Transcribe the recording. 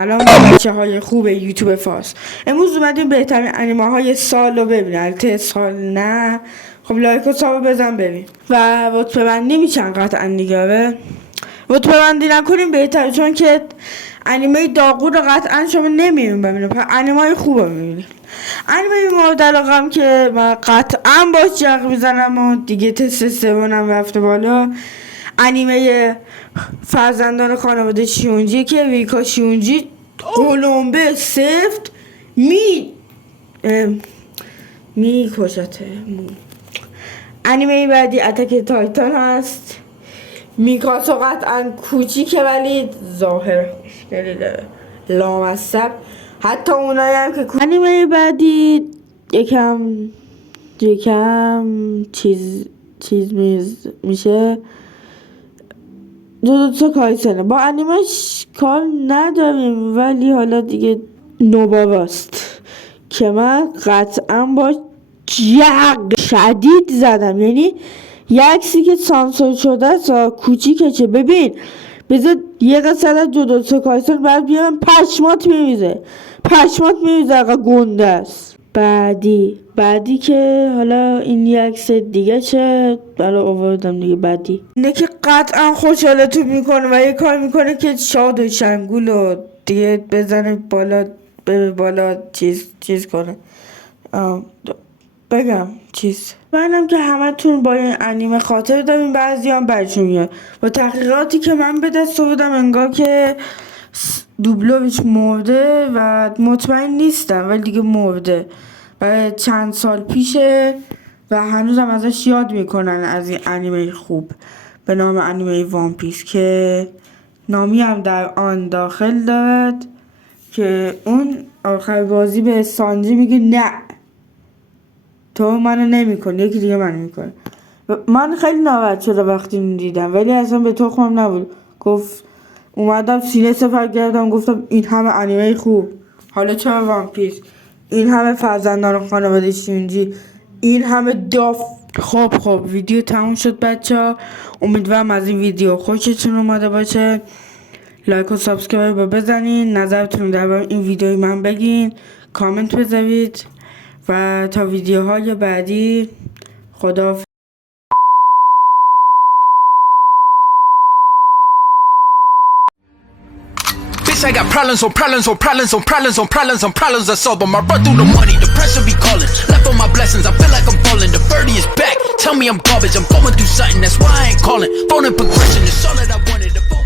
الان بچه های خوب یوتیوب فارس امروز اومدیم بهترین انیمه های سال رو ببینیم. البته سال نه، خب لایک و سابو بزن ببین و رتبه بندی میشن قطعا دیگه. رتبه بندی نکنیم بهتره، چون که انیمه داغون رو قطعا شما نمیبینیم ببینیم، پس انیمه های خوب رو میبینیم. انیمه مورد علاقه‌ام که من قطعا باش جق میزنم و دیگه تست سومم رفته بالا، انیمه فرزندان خانواده شیونجی که ریکا شیونجی اولمبه سفت می کشته. انیمه بعدی اتک تایتان هست. میکاسو قطعا کوچیکه ولی ظاهر لامصب، حتی اونایی هم که انیمه بعدی یکم چیز میشه. جوجوتسو کایسنه با انیمش کار نداریم ولی حالا دیگه نوباواست که من قطعا با جق شدید زدم، یعنی یه عکسی که سانسور شده است کوچیکه چه ببین بذار یه قصد از جوجوتسو کایسن بعد بیارم پشمات میریزه اقا گنده است. بعدی که حالا این یه عکس دیگه چه برای آوردم دیگه. بعدی اینه که قطعا خوشحالتون میکنه و یه کار میکنه که شاد و شنگول و دیگه بزنه بالا چیز کنه. بگم چیز منم که همه تون با این انیمه خاطر داریم، بعضی هم برشون میاد. با تحقیقاتی که من به دست آوردم انگار که دوبلوویچ مرده و مطمئن نیستم ولی دیگه مرده و چند سال پیشه و هنوزم ازش یاد میکنن، از این انیمه خوب به نام انیمه وان پیس که نامی هم در آن داخل دارد که اون آخر بازی به سانجی میگه نه تو منو نمیکنی، یکی دیگه منو میکنه. من خیلی ناراحت شدم وقتی میدیدم ولی اصلا به تخمم نبود. گفت اومدم سینه سفر کردم گفتم این همه انیمه خوب، حالا چرا وان پیس، این همه فرزندان خانواده شیونجی، این همه داف. خب ویدیو تموم شد بچه، امیدوارم از این ویدیو خوشتون اومده باشه. لایک و سابسکرایب رو بزنین، نظرتون در این ویدیوی من بگین، کامنت بذارید و تا ویدیوهای بعدی خدا. I got problems I solve them. I run through the money, the pressure be calling. Left on my blessings, I feel like I'm falling. The birdie is back, tell me I'm garbage. I'm going through something, that's why I ain't calling. Phone and progression is all that I wanted.